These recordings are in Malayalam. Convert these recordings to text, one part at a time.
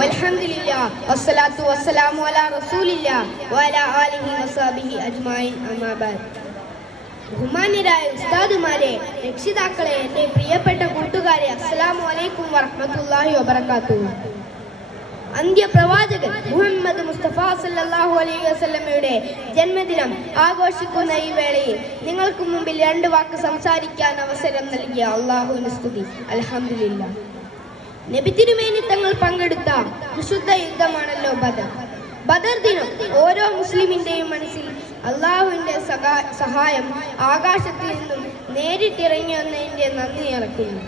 വൽഹംദുലില്ലാഹ് വസ്സലാത്തു വസ്സലാമു അലാ റസൂലില്ലാഹ് വഅലാ ആലിഹി വസഹബിഹി അജ്മഈൻ അമ്മാ ബഅദ്. ബഹുമാന്യരായ ഉസ്താദുമാരെ, രക്ഷിതാക്കളെ, എൻ്റെ പ്രിയപ്പെട്ട കൂട്ടുകാരെ, അസ്സലാമു അലൈക്കും വറഹ്മത്തുള്ളാഹി വബറകാതുഹു. അന്ത്യപ്രവാചകൻ മുഹമ്മദ് മുസ്തഫ സല്ലല്ലാഹു അലൈഹി വസല്ലമയുടെ ജന്മദിനം ആഘോഷിക്കുന്ന ഈ വേളയിൽ നിങ്ങൾക്ക് മുമ്പിൽ 2 വാക്ക് സംസാരിക്കാൻ അവസരം നൽകിയ അല്ലാഹുവിന് സ്തുതി. അൽഹംദുലില്ലാഹ്. നബി തിരുമേനി തങ്ങൾ പങ്കെടുത്ത വിശുദ്ധ യുദ്ധമാണല്ലോ ബദർ. ബദർ ദിനം ഓരോ മുസ്ലിമിന്റെയും മനസ്സിൽ അള്ളാഹുവിന്റെ സഹായം ആകാശത്തിൽ നിന്നും നേരിട്ടിറങ്ങി വന്നതിന്റെ നന്ദി ഇറക്കുന്നു.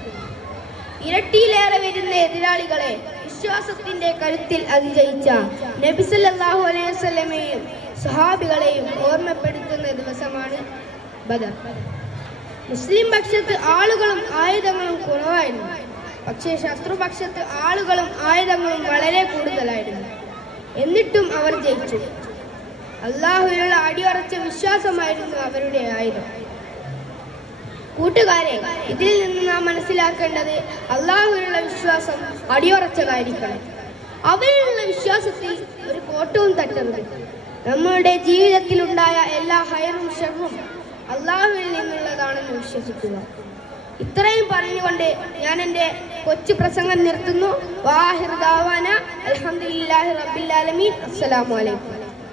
ഇരട്ടിയിലേറെ വരുന്ന എതിരാളികളെ വിശ്വാസത്തിന്റെ കരുത്തിൽ അതിജയിച്ച നബി സല്ലല്ലാഹു അലൈഹി വസല്ലമയെയും സ്വഹാബികളെയും ഓർമ്മപ്പെടുത്തുന്ന ദിവസമാണ് ബദർ. മുസ്ലിം പക്ഷത്ത് ആളുകളും ആയുധങ്ങളും കുറവായിരുന്നു, പക്ഷേ ശത്രുപക്ഷത്ത് ആളുകളും ആയുധങ്ങളും വളരെ കൂടുതലായിരുന്നു. എന്നിട്ടും അവർ ജയിച്ചു. അള്ളാഹുവിനുള്ള അടിയുറച്ച വിശ്വാസമായിരുന്നു അവരുടെ ആയുധം. കൂട്ടുകാരെ, ഇതിൽ നിന്ന് നാം മനസ്സിലാക്കേണ്ടത് അള്ളാഹുവിനുള്ള വിശ്വാസം അടിയുറച്ചതായിരിക്കണം. അവരിലുള്ള വിശ്വാസത്തിൽ ഒരു കോട്ടവും തട്ടരുത്. നമ്മളുടെ ജീവിതത്തിലുണ്ടായ എല്ലാ ഹൈറും ഷർറും അള്ളാഹുവിൽ നിന്നുള്ളതാണെന്ന് വിശ്വസിക്കുക. ഇത്രയും പറഞ്ഞുകൊണ്ട് ഞാൻ എൻ്റെ കൊച്ചു പ്രസംഗം നിർത്തുന്നു. വാഹിർ ദഅവാന അൽഹംദുലില്ലാഹി റബ്ബിൽ ആലമീൻ. അസ്സലാമു അലൈക്കും.